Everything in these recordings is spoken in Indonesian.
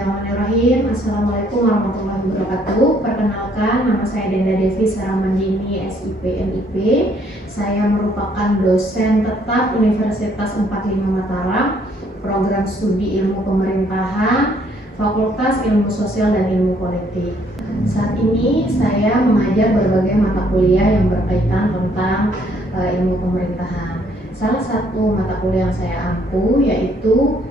Bismillahirrahmanirrahim. Assalamualaikum warahmatullahi wabarakatuh. Perkenalkan, nama saya Denda Devi Saramandini, SIP MIP. Saya merupakan dosen tetap Universitas 45 Mataram, program studi ilmu pemerintahan, Fakultas Ilmu Sosial dan Ilmu Politik. Saat ini saya mengajar berbagai mata kuliah yang berkaitan tentang ilmu pemerintahan. Salah satu mata kuliah yang saya ampu yaitu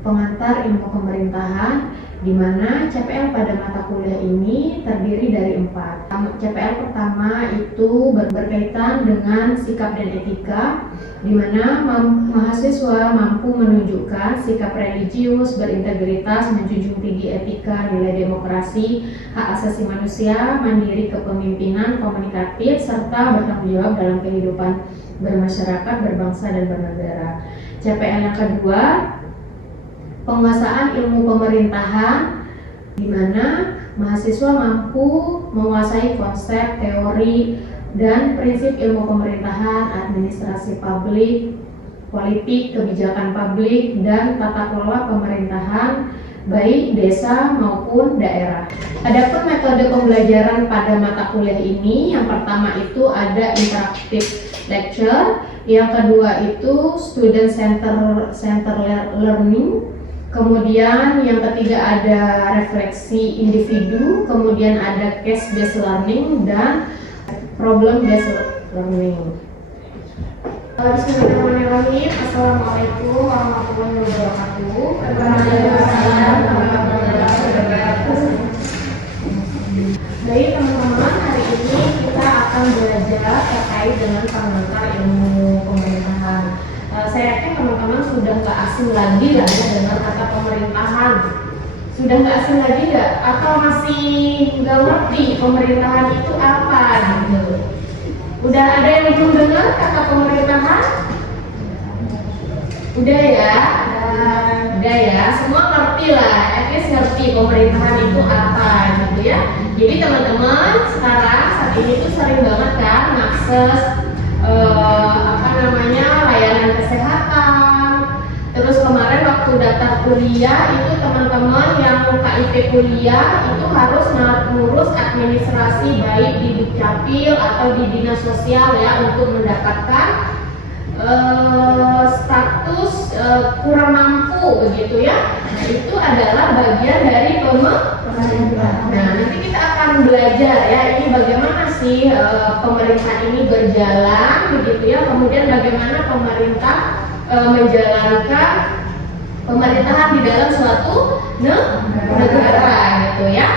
pengantar ilmu pemerintahan, di mana CPL pada mata kuliah ini terdiri dari 4. CPL pertama itu berkaitan dengan sikap dan etika, di mana mahasiswa mampu menunjukkan sikap religius, berintegritas, menjunjung tinggi etika, nilai demokrasi, hak asasi manusia, mandiri kepemimpinan, komunikatif, serta bertanggung jawab dalam kehidupan bermasyarakat, berbangsa, dan bernegara. CPL yang kedua, penguasaan ilmu pemerintahan, di mana mahasiswa mampu menguasai konsep, teori, dan prinsip ilmu pemerintahan, administrasi publik, politik, kebijakan publik, dan tata kelola pemerintahan baik desa maupun daerah. Adapun metode pembelajaran pada mata kuliah ini, yang pertama itu ada interactive lecture, yang kedua itu student center learning, kemudian yang ketiga ada refleksi individu, kemudian ada case based learning, dan problem based learning. Bismillahirrahmanirrahim. Assalamualaikum warahmatullahi wabarakatuh. Baik teman-teman, hari ini kita akan belajar terkait dengan pengantar ilmu pemerintahan. Saya yakin teman-teman sudah nggak asing lagi lah ya dengan kata pemerintahan. Sudah nggak asing lagi nggak? Atau masih nggak ngerti pemerintahan itu apa gitu? Udah ada yang belum dengar kata pemerintahan? Udah ya? Udah ya? Semua ngerti lah, at least ngerti pemerintahan itu apa gitu ya. Jadi teman-teman sekarang saat ini tuh sering banget kan ngakses layanan kesehatan. Terus kemarin waktu daftar kuliah itu teman-teman yang KIP kuliah itu harus ngurus administrasi baik di Dukcapil atau di Dinas Sosial ya untuk mendapatkan status kurang mampu begitu ya. Itu adalah bagian dari pemerintahan. Nah, nanti kita akan belajar ya ini bagaimana sih pemerintah ini berjalan begitu ya. Kemudian bagaimana pemerintah menjalankan pemerintahan di dalam suatu negara gitu ya.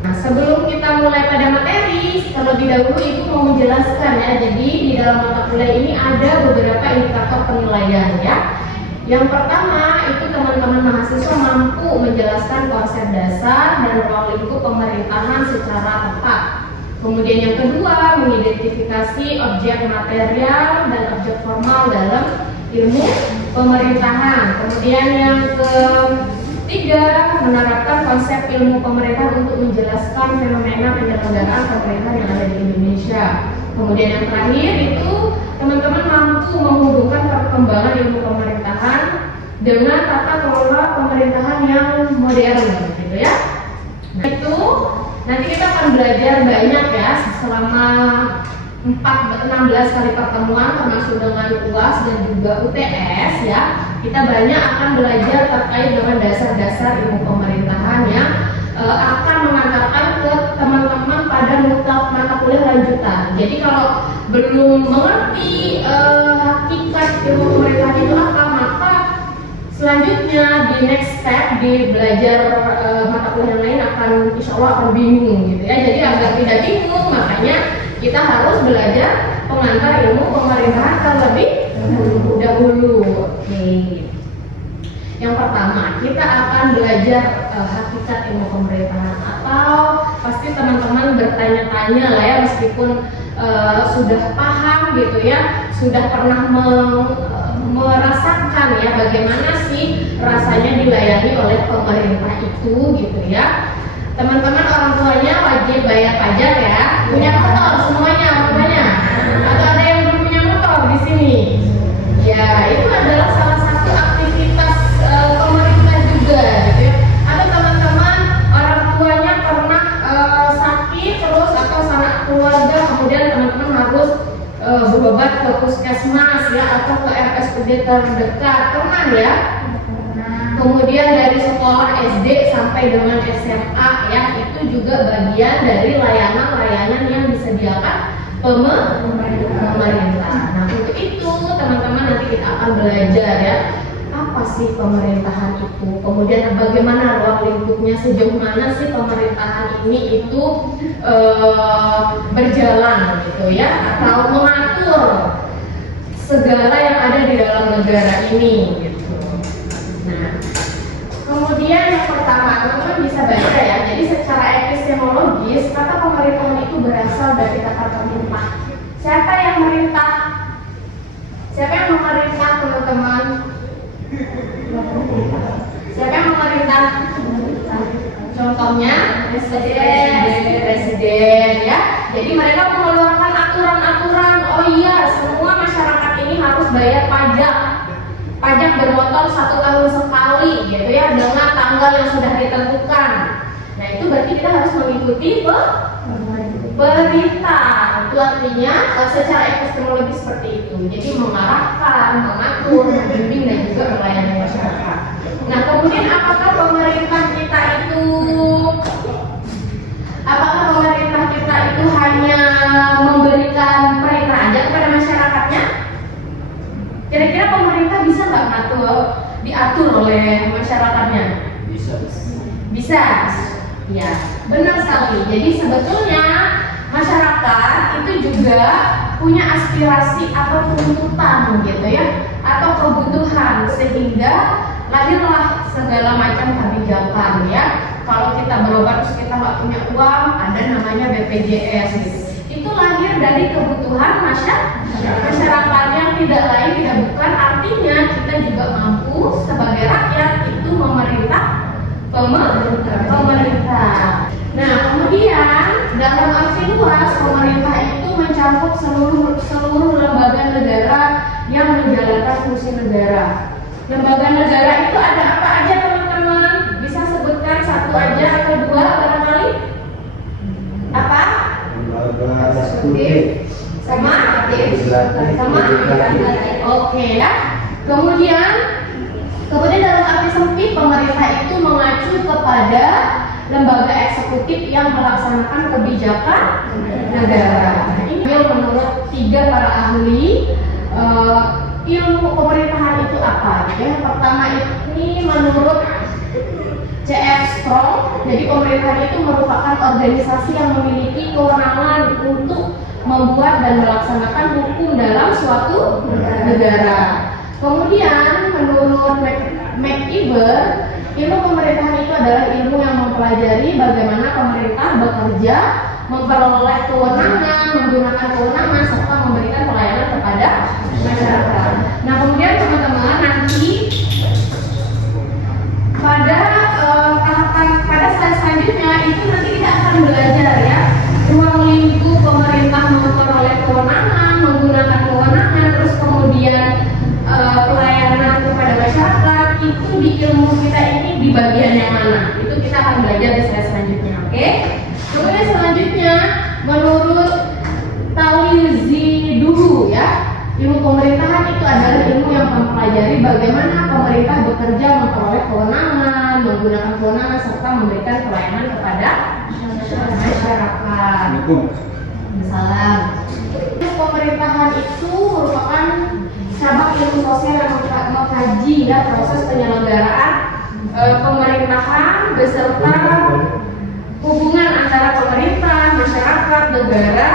Nah, sebelum kita mulai pada materi, terlebih dahulu Ibu mau menjelaskan ya. Jadi di dalam mata kuliah ini ada beberapa indikator penilaian ya. Yang pertama itu teman-teman mahasiswa mampu menjelaskan konsep dasar dan ruang lingkup pemerintahan secara tepat. Kemudian yang kedua, mengidentifikasi objek material dan objek formal dalam ilmu pemerintahan. Kemudian yang ketiga, menerapkan konsep ilmu pemerintahan untuk menjelaskan fenomena penyelenggaraan pemerintahan yang ada di Indonesia. Kemudian yang terakhir itu teman-teman mampu menghubungkan perkembangan ilmu pemerintahan dengan tata kelola pemerintahan yang modern gitu ya. Nah, itu nanti kita akan belajar banyak ya selama 16 kali pertemuan termasuk dengan UAS dan juga UTS ya. Kita banyak akan belajar terkait dengan dasar-dasar ilmu pemerintahan yang akan mengantarkan ke teman-teman pada mata kuliah lanjutan. Jadi kalau belum mengerti hakikat ilmu pemerintahan itu apa, maka selanjutnya di next step di belajar mata kuliah yang lain akan insya Allah akan bingung gitu ya. Jadi agar tidak bingung, makanya kita harus belajar pengantar ilmu pemerintahan terlebih dahulu. Oke. Yang pertama, kita akan belajar hakikat ilmu pemerintahan, atau pasti teman-teman bertanya-tanya lah ya, meskipun sudah paham gitu ya, sudah pernah merasakan ya bagaimana sih rasanya dilayani oleh pemerintah itu gitu ya. Teman-teman orang tuanya wajib bayar pajak ya, punya motor semuanya orang tuanya, atau ada yang belum punya motor di sini? Ya, itu adalah salah satu aktivitas pemerintah juga gitu ya. Atau berobat ke puskesmas ya atau ke RSUD terdekat, teman ya. Kemudian dari sekolah SD sampai dengan SMA ya, itu juga bagian dari layanan-layanan yang disediakan pemerintah. Nah untuk itu teman-teman nanti kita akan belajar ya, apa sih pemerintahan itu, kemudian bagaimana ruang lingkupnya, sejauh mana sih pemerintahan ini itu berjalan gitu ya, atau mengatur segala yang ada di dalam negara ini gitu. Nah kemudian yang pertama teman-teman bisa baca ya, jadi secara epistemologis kata pemerintahan itu berasal dari kata pemerintah. Siapa yang merintah? Siapa yang memerintah teman-teman? Siapa yang memerintah? Contohnya presiden ya. Jadi mereka mengeluarkan aturan-aturan. Oh iya, semua masyarakat ini harus bayar pajak. Pajak bermotor 1 tahun sekali gitu ya, dengan tanggal yang sudah ditentukan. Nah itu berarti kita harus mengikuti perintah. Itu artinya secara epistemologi seperti itu. Jadi mengarahkan, mengatur, membimbing dan juga melayani masyarakat. Nah kemudian apakah pemerintah kita itu hanya memberikan perintah aja kepada masyarakatnya? Kira-kira pemerintah bisa nggak diatur oleh masyarakatnya? Bisa. Ya, benar sekali. Jadi sebetulnya masyarakat itu juga punya aspirasi atau tuntutan gitu ya, atau kebutuhan, sehingga lahirlah segala macam kebijakan ya. Kalau kita berobat terus kita nggak punya uang, ada namanya BPJS gitu. Itu lahir dari kebutuhan masyarakat yang tidak lain tidak bukan, artinya kita juga mampu sebagai rakyat itu memerintah pemerintah. Nah kemudian dalam arti luas pemerintah itu mencakup seluruh lembaga negara yang menjalankan fungsi negara. Lembaga negara itu ada apa aja teman-teman? Bisa sebutkan satu aja atau dua barangkali? Apa? Lembaga eksekutif Sama? Oke ya. Kemudian dalam arti sempit pemerintah itu mengacu kepada lembaga eksekutif yang melaksanakan kebijakan negara. Ini menurut 3 para ahli ilmu pemerintahan itu apa? Yang pertama ini menurut C.F. Strong, jadi pemerintahan itu merupakan organisasi yang memiliki kewenangan untuk membuat dan melaksanakan hukum dalam suatu negara. Kemudian menurut McIver, ilmu pemerintahan itu adalah ilmu yang mempelajari bagaimana pemerintah bekerja, memperoleh kewenangan, menggunakan kewenangan, serta memberikan pelayanan kepada masyarakat. Nah kemudian teman-teman nanti pada slide selanjutnya itu nanti kita akan belajar ya, ruang lingkup pemerintah memperoleh kewenangan, menggunakan kewenangan, terus kemudian pelayanan kepada masyarakat itu di ilmu kita ini di bagian yang mana? Itu kita akan belajar di slide selanjutnya, oke? Kemudian selanjutnya menurut Taliziduhu ya, ilmu pemerintahan itu adalah ilmu yang mempelajari bagaimana pemerintah bekerja, memperoleh kewenangan, menggunakan kewenangan serta memberikan pelayanan kepada masyarakat. Salam. Pemerintahan itu merupakan cabang ilmu sosial yang mengkaji ya proses penyelenggaraan pemerintahan beserta hubungan antara pemerintah, masyarakat, negara.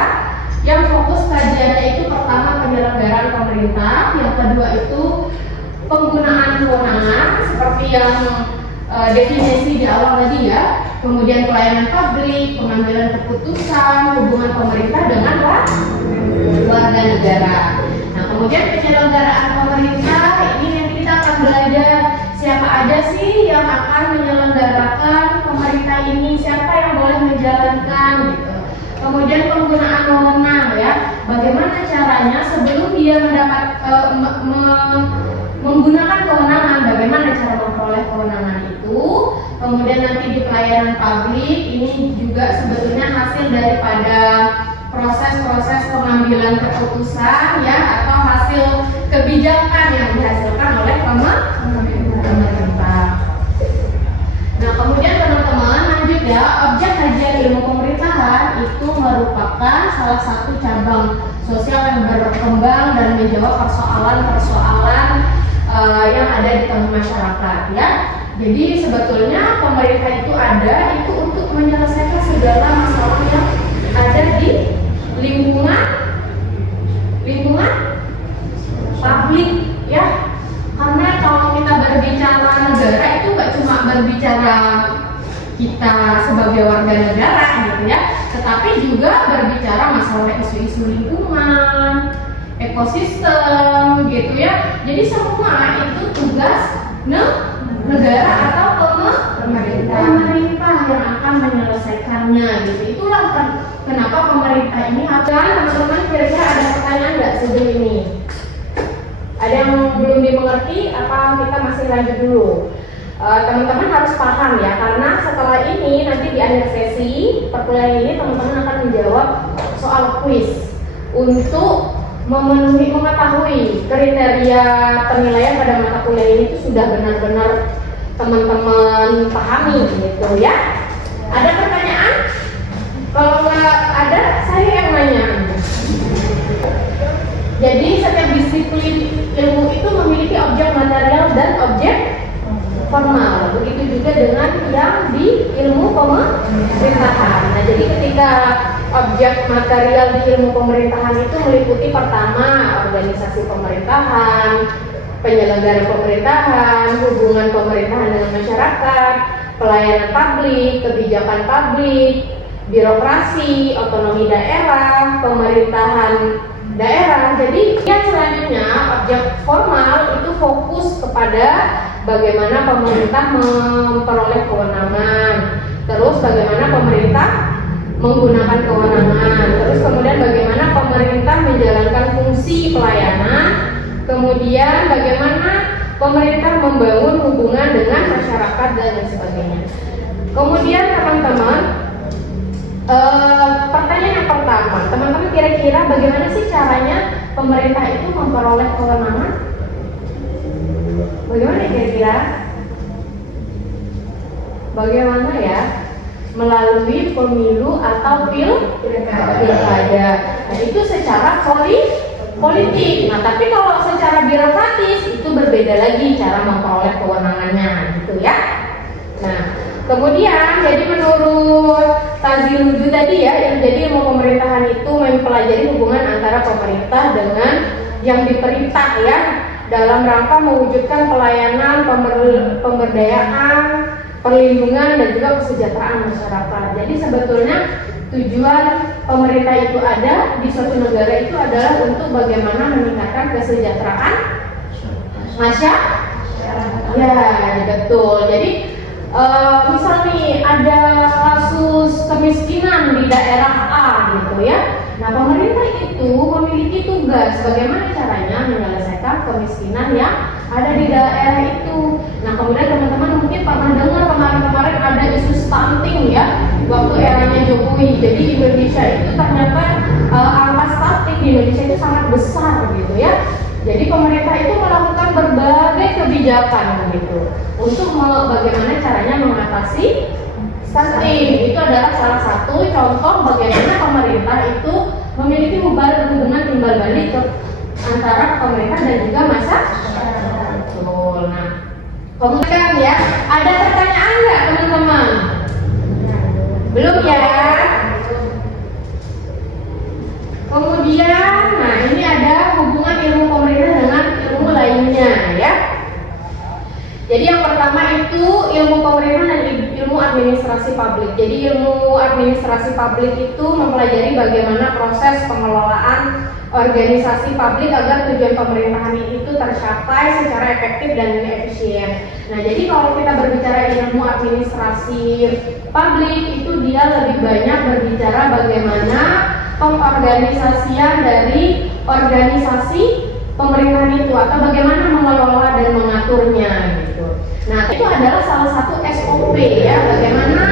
Yang fokus kajiannya itu pertama penyelenggaraan pemerintah, yang kedua itu penggunaan kewenangan seperti yang definisi di awal tadi ya, kemudian pelayanan publik, pengambilan keputusan, hubungan pemerintah dengan warga negara. Nah kemudian penyelenggaraan pemerintah ini yang kita akan belajar siapa aja sih yang akan menyelenggarakan pemerintah ini, siapa yang boleh menjalankan gitu. Kemudian penggunaan wewenang ya, bagaimana caranya sebelum dia menggunakan kewenangan, bagaimana cara memperoleh kewenangan itu. Kemudian nanti di pelayanan publik ini juga sebetulnya hasil daripada proses-proses pengambilan keputusan ya atau hasil kebijakan yang dihasilkan oleh pemerintah. Nah, kemudian teman-teman lanjut ya, objek kajian ilmu pemerintahan itu merupakan salah satu cabang sosial yang berkembang dan menjawab persoalan-persoalan yang ada di tengah masyarakat ya. Jadi sebetulnya pemerintah itu ada itu untuk menyelesaikan segala masalah yang ada di lingkungan publik ya. Karena kalau kita berbicara negara itu nggak cuma berbicara kita sebagai warga negara gitu ya, tetapi juga berbicara masalah isu-isu lingkungan, ekosistem gitu ya. Jadi semua itu tugas negara atau pemerintah yang akan menyelesaikannya gitu. Itulah kenapa pemerintah ini teman-teman kira-kira ada pertanyaan nggak sejauh ini? Ada yang belum dimengerti apa kita masih lanjut dulu? Teman-teman harus paham ya, karena setelah ini nanti di akhir sesi perkuliahan ini teman-teman akan menjawab soal kuis untuk mengetahui kriteria penilaian pada mata kuliah ini itu sudah benar-benar teman-teman pahami gitu ya. Ada pertanyaan? Kalau nggak ada, saya yang nanya. Jadi setiap disiplin ilmu itu memiliki objek material dan objek formal. Begitu juga dengan yang di ilmu pemerintahan. Nah, jadi ketika objek material di ilmu pemerintahan itu meliputi pertama organisasi pemerintahan, penyelenggara pemerintahan, hubungan pemerintahan dengan masyarakat, pelayanan publik, kebijakan publik, birokrasi, otonomi daerah, pemerintahan daerah. Jadi yang selanjutnya objek formal itu fokus kepada bagaimana pemerintah memperoleh kewenangan, terus bagaimana pemerintah menggunakan kewenangan, terus kemudian bagaimana pemerintah menjalankan fungsi pelayanan, kemudian bagaimana pemerintah membangun hubungan dengan masyarakat dan lain sebagainya. Kemudian teman-teman, pertanyaan yang pertama, teman-teman kira-kira bagaimana sih caranya pemerintah itu memperoleh kewenangan? Bagaimana kira-kira? Bagaimana ya? Melalui pemilu atau pilkada. Nah, itu secara politik. Nah, tapi kalau secara birokratis itu berbeda lagi cara memperoleh kewenangannya, gitu ya. Nah, kemudian jadi menurut Taziludu tadi ya, jadi ilmu pemerintahan itu mempelajari hubungan antara pemerintah dengan yang diperintah ya, dalam rangka mewujudkan pelayanan, pemberdayaan, perlindungan dan juga kesejahteraan masyarakat. Jadi sebetulnya tujuan pemerintah itu ada di suatu negara itu adalah untuk bagaimana meningkatkan kesejahteraan masyarakat. Ya, betul. Jadi misal nih ada kasus kemiskinan di daerah A gitu ya. Nah, pemerintah itu memiliki tugas bagaimana caranya menyelesaikan kemiskinan yang ada di daerah itu. Nah, kemudian teman-teman mungkin pernah dengar kemarin-kemarin ada isu stunting ya, waktu eranya Jokowi. Jadi Indonesia itu ternyata angka stunting di Indonesia itu sangat besar gitu ya. Jadi pemerintah itu melakukan berbagai kebijakan gitu untuk bagaimana caranya mengatasi stunting. Itu adalah salah satu contoh bagaimana pemerintah itu memiliki hubungan timbal balik antara pemerintah dan juga masyarakat. Betul. Nah, kemudian ya, ada pertanyaan nggak teman-teman? Belum ya? Kemudian, nah ini ada hubungan ilmu pemerintah dengan ilmu lainnya ya. Jadi yang pertama itu ilmu pemerintah dan ilmu administrasi publik. Jadi ilmu administrasi publik itu mempelajari bagaimana proses pengelolaan organisasi publik agar tujuan pemerintahan itu tercapai secara efektif dan efisien. Nah, jadi kalau kita berbicara ilmu administrasi publik itu dia lebih banyak berbicara bagaimana pengorganisasian dari organisasi pemerintahan itu atau bagaimana mengelola dan mengaturnya gitu. Nah, itu adalah salah satu SOP ya, bagaimana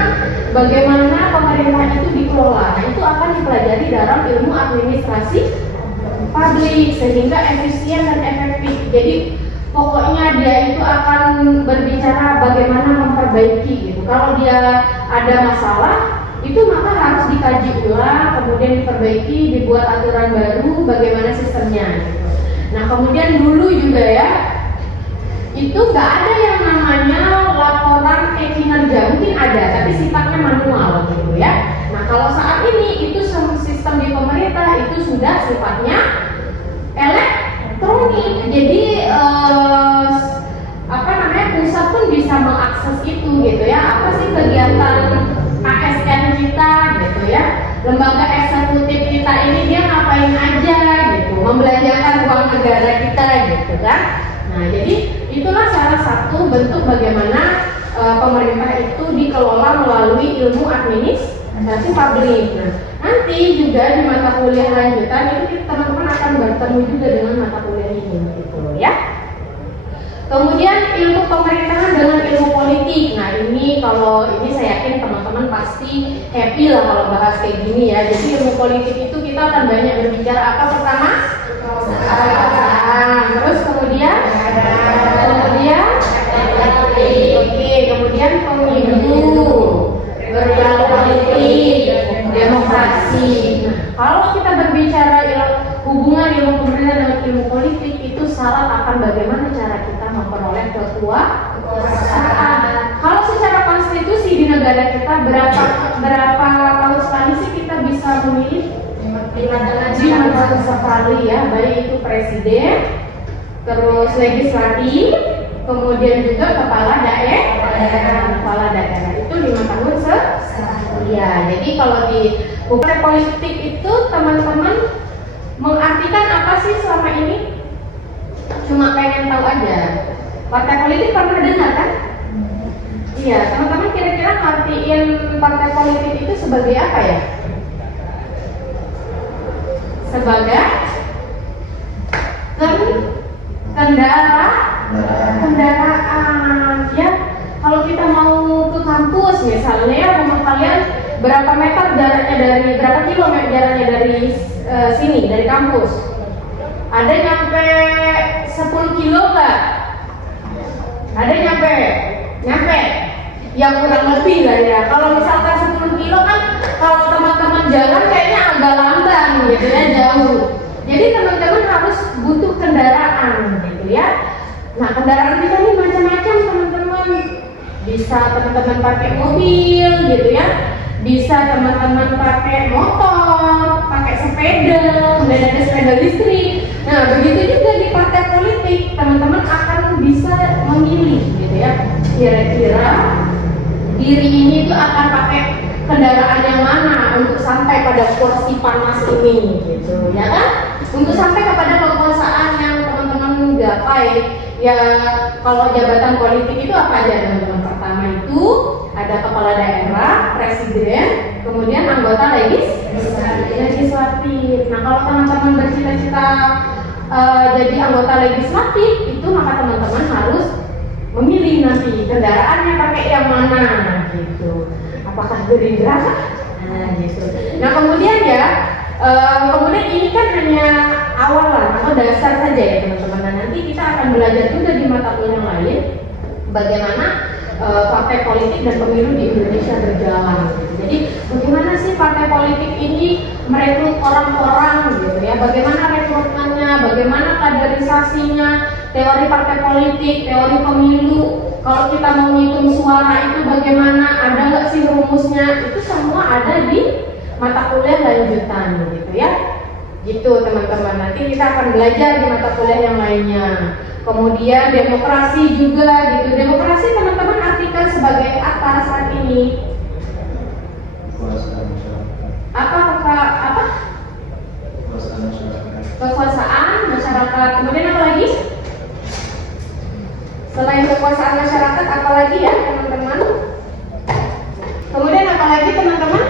bagaimana pemerintah itu dikelola. Nah, itu akan dipelajari dalam ilmu administrasi publik sehingga efisien dan efektif. Jadi pokoknya dia itu akan berbicara bagaimana memperbaiki gitu. Kalau dia ada masalah, itu maka harus dikaji ulang, kemudian diperbaiki, dibuat aturan baru, bagaimana sistemnya gitu. Nah, kemudian dulu juga ya, itu nggak ada yang namanya laporan kinerja, mungkin ada, tapi sifatnya manual gitu ya. Nah, kalau saat ini itu sistem di pemerintah itu sudah sifatnya elektronik. Jadi pusat pun bisa mengakses itu gitu ya. Apa sih kegiatan ASN kita gitu ya? Lembaga eksekutif kita ini dia ngapain aja gitu? Membelanjakan uang negara kita gitu kan? Nah, jadi itulah salah satu bentuk bagaimana pemerintah itu dikelola melalui ilmu administrasi publik. Nah, nanti juga di mata kuliah lanjutan itu teman-teman akan bertemu juga dengan mata kuliah ini gitu ya. Kemudian ilmu pemerintahan dengan ilmu politik. Nah, ini kalau ini saya yakin teman-teman pasti happy lah kalau bahas kayak gini ya. Jadi ilmu politik itu kita akan banyak berbicara apa pertama? Terus kemudian kemudian pemilu, berpolitik, demokrasi. Nah, kalau kita berbicara hubungan ilmu pemerintahan dengan ilmu politik, itu syarat akan bagaimana cara kita memperoleh kekuasaan. Kalau secara konstitusi di negara kita berapa tahun sekali sih kita bisa memilih? 5 tahun sekali ya, baik itu presiden, terus legislatif, kemudian juga kepala daerah itu 5 tahun sekali. Ya, jadi kalau di partai politik itu teman-teman mengartikan apa sih selama ini? Cuma pengen tahu aja. Partai politik pernah dengar kan? Iya, teman-teman kira-kira ngertiin partai politik itu sebagai apa ya? Sebagai kendaraan ya. Kalau kita mau ke kampus misalnya, rumah kalian berapa meter jaraknya dari berapa kilometer jaraknya dari sini, dari kampus? Ada nyampe 10 kilo nggak? Ada nyampe? Yang kurang lebih lah ya. Kalau misalkan 10 kilo kan, kalau teman-teman jalan kayaknya agak lamban gitu ya, jauh. Jadi teman-teman harus butuh kendaraan gitu ya. Nah, kendaraan kita ini macam-macam teman-teman. Bisa teman-teman pakai mobil gitu ya. Bisa teman-teman pakai motor, pakai sepeda, kemudian ada sepeda listrik. Nah, begitu juga di partai politik, teman-teman akan bisa memilih gitu ya. Kira-kira diri ini tuh akan pakai kendaraan yang mana untuk sampai pada kursi panas ini gitu ya kan? Untuk sampai kepada kekuasaan yang teman-teman gapai. Ya, kalau jabatan politik itu apa aja teman-teman? Pertama itu ada kepala daerah, presiden, kemudian anggota legislatif. Nah, kalau teman-teman bercita-cita jadi anggota legislatif, itu maka teman-teman harus memilih nanti kendaraannya pakai yang mana gitu. Apakah Gerindra? Nah, gitu. Nah, kemudian ya, kemudian ini kan hanya awal lah atau dasar saja ya teman-teman. Nah, nanti kita akan belajar juga di mata kuliah yang lain bagaimana partai politik dan pemilu di Indonesia berjalan. Jadi bagaimana sih partai politik ini merekrut orang-orang gitu ya? Bagaimana rekrutmennya? Bagaimana kaderisasinya? Teori partai politik, teori pemilu. Kalau kita mau ngitung suara itu bagaimana? Ada nggak sih rumusnya? Itu semua ada di mata kuliah lanjutan gitu ya. Gitu teman-teman. Nanti kita akan belajar di mata kuliah yang lainnya. Kemudian demokrasi juga gitu. Demokrasi teman-teman artikan sebagai apa saat ini? Kekuasaan masyarakat. Kemudian apa lagi? Selain kekuasaan masyarakat, apa lagi ya teman-teman? Kemudian apa lagi teman-teman?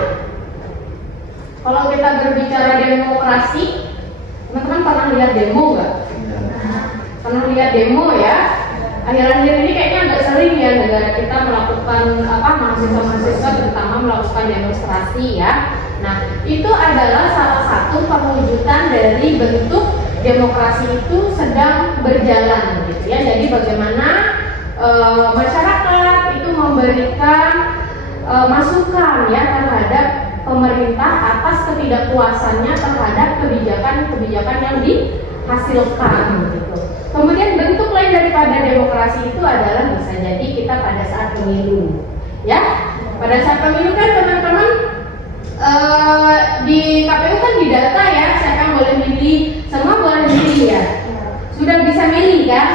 Kalau kita berbicara demokrasi, teman-teman pernah lihat demo nggak? Pernah lihat demo ya? akhir-akhir ini kayaknya agak sering ya negara kita melakukan mahasiswa-mahasiswa terutama melakukan demonstrasi ya. Nah, itu adalah salah satu perwujudan dari bentuk demokrasi itu sedang berjalan gitu ya. Jadi bagaimana masyarakat itu memberikan masukan ya terhadap pemerintah atas ketidakpuasannya terhadap kebijakan-kebijakan yang dihasilkan gitu. Kemudian bentuk lain daripada demokrasi itu adalah bisa jadi kita pada saat pemilu ya. Pada saat pemilu kan teman-teman di KPU kan didata ya siapa yang boleh milih, semua boleh milih ya. Sudah bisa milih kan?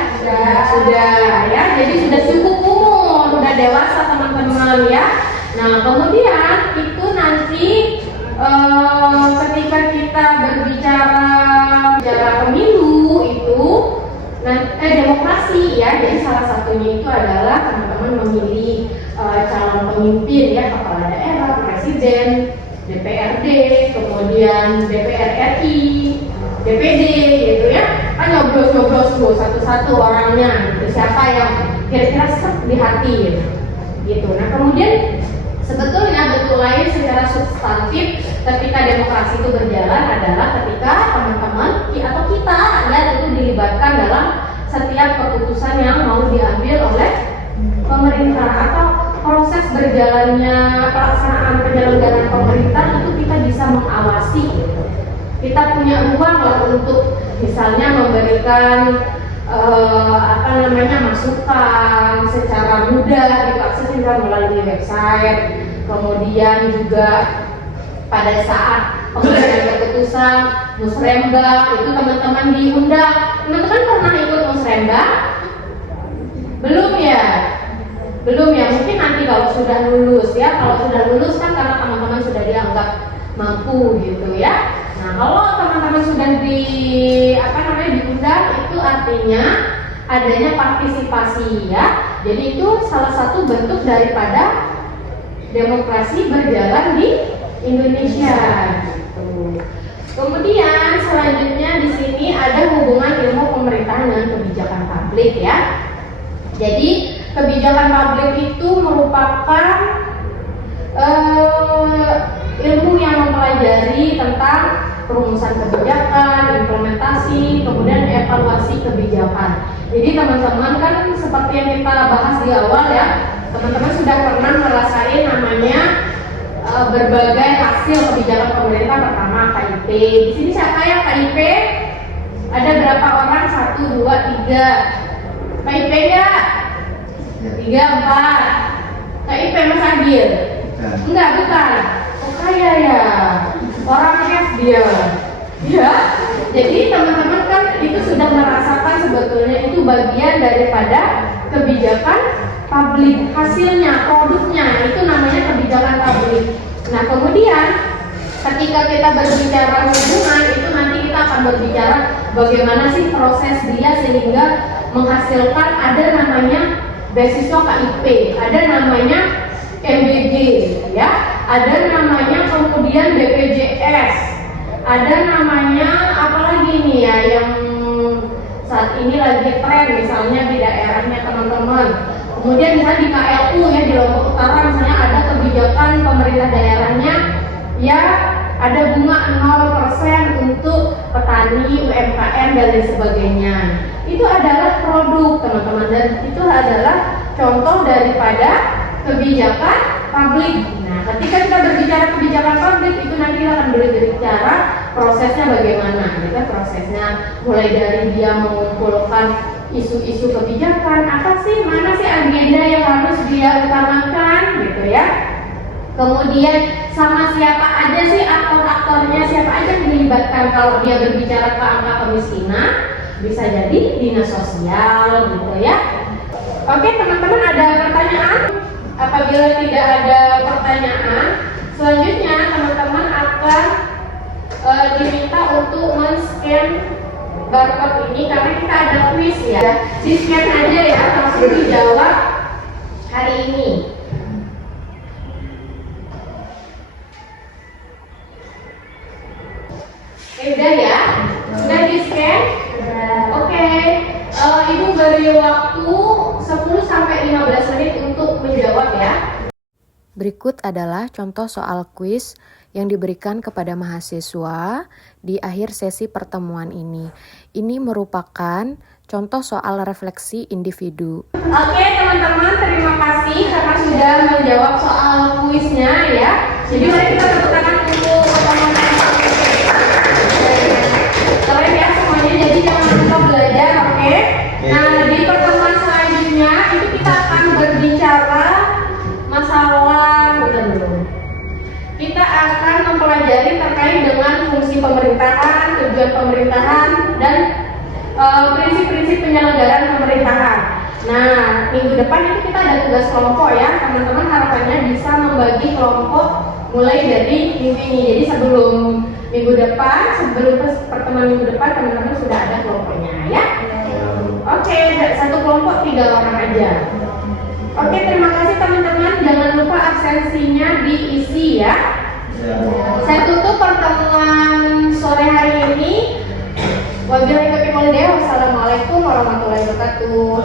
Sudah ya. Jadi sudah cukup umur, sudah dewasa teman-teman ya. Nah kemudian itu nanti ketika kita berbicara pemilu itu demokrasi ya. Jadi salah satunya itu adalah teman-teman memilih calon pemimpin ya, kepala daerah, presiden, DPRD, kemudian DPR RI, DPD gitu ya. Kan nyoblos tuh satu-satu orangnya gitu. Siapa yang kira-kira di hati gitu. Nah kemudian sebetulnya bentuk lain secara substantif ketika demokrasi itu berjalan adalah ketika teman-teman atau kita ya itu dilibatkan dalam setiap keputusan yang mau diambil oleh pemerintah atau proses berjalannya pelaksanaan penyelenggaraan pemerintah itu kita bisa mengawasi gitu. Kita punya ruang lah untuk misalnya memberikan masukan secara mudah gitu, aksesnya melalui website. Kemudian juga pada saat pengambilan keputusan musrembang itu teman-teman diundang. Teman-teman pernah ikut musrembang? Belum ya? Belum ya, mungkin nanti kalau sudah lulus ya. Kalau sudah lulus kan karena teman-teman sudah dianggap mampu gitu ya. Nah kalau teman-teman sudah diundang itu artinya adanya partisipasi ya. Jadi itu salah satu bentuk daripada demokrasi berjalan di Indonesia gitu. Kemudian selanjutnya di sini ada hubungan ilmu pemerintahan dengan kebijakan publik ya. Jadi kebijakan publik itu merupakan ilmu yang mempelajari tentang perumusan kebijakan, implementasi, kemudian evaluasi kebijakan. Jadi teman-teman kan seperti yang kita bahas di awal ya, teman-teman sudah pernah merasain namanya berbagai hasil kebijakan pemerintah. Pertama KIP. Di sini siapa yang KIP? Ada berapa orang? 1, 2, 3. KIP enggak? 3, 4. KIP Mas Adil? Enggak, bukan. Oh kaya ya. Orang chef dia. Ya. Jadi teman-teman kan itu sudah merasakan sebetulnya itu bagian daripada kebijakan publik, hasilnya, produknya itu namanya kebijakan publik. Nah kemudian ketika kita berbicara hubungan itu nanti kita akan berbicara bagaimana sih proses dia sehingga menghasilkan ada namanya beasiswa KIP, ada namanya MBG ya, ada namanya kemudian BPJS, ada namanya apalagi nih ya yang saat ini lagi tren misalnya di daerahnya teman-teman. Kemudian misalnya di KLU ya di Lombok Utara misalnya ada kebijakan pemerintah daerahnya ya ada bunga 0% untuk petani, UMKM dan lain sebagainya. Itu adalah produk teman-teman dan itu adalah contoh daripada kebijakan publik. Nah, ketika kita berbicara kebijakan publik itu nanti kita akan berbicara prosesnya bagaimana. Kita prosesnya mulai dari dia mengumpulkan isu-isu kebijakan, apa sih, mana sih agenda yang harus dia utamakan gitu ya. Kemudian sama siapa aja sih aktor-aktornya, siapa aja yang dilibatkan. Kalau dia berbicara ke angka kemiskinan, bisa jadi dinas sosial gitu ya. Oke teman-teman, ada pertanyaan? Apabila tidak ada pertanyaan, selanjutnya teman-teman akan diminta untuk men-scan barcode ini karena kita ada quiz ya. Di-scan aja ya, langsung dijawab hari ini. Udah ya? Sudah di-scan? Oke. Ibu beri waktu Berikut adalah contoh soal kuis yang diberikan kepada mahasiswa di akhir sesi pertemuan ini. Ini merupakan contoh soal refleksi individu. Oke teman-teman, terima kasih karena sudah menjawab soal kuisnya ya. Jadi mari kita tepuk tangan untuk pertemuan ini. Keren ya semuanya, jadi jangan lupa belajar, oke? Nah, di pertemuan selanjutnya itu kita akan berbicara masalah kita akan mempelajari terkait dengan fungsi pemerintahan, tujuan pemerintahan, dan prinsip-prinsip penyelenggaraan pemerintahan. Nah, minggu depan itu kita ada tugas kelompok ya, teman-teman harapannya bisa membagi kelompok mulai dari minggu ini. Jadi sebelum minggu depan, sebelum pertemuan minggu depan, teman-teman sudah ada kelompoknya ya. Oke, satu kelompok 3 orang aja. Oke, terima kasih teman-teman. Jangan lupa absensinya diisi ya. Saya tutup pertemuan sore hari ini. Wabillahi taufiq wal hidayah. Wassalamualaikum warahmatullahi wabarakatuh.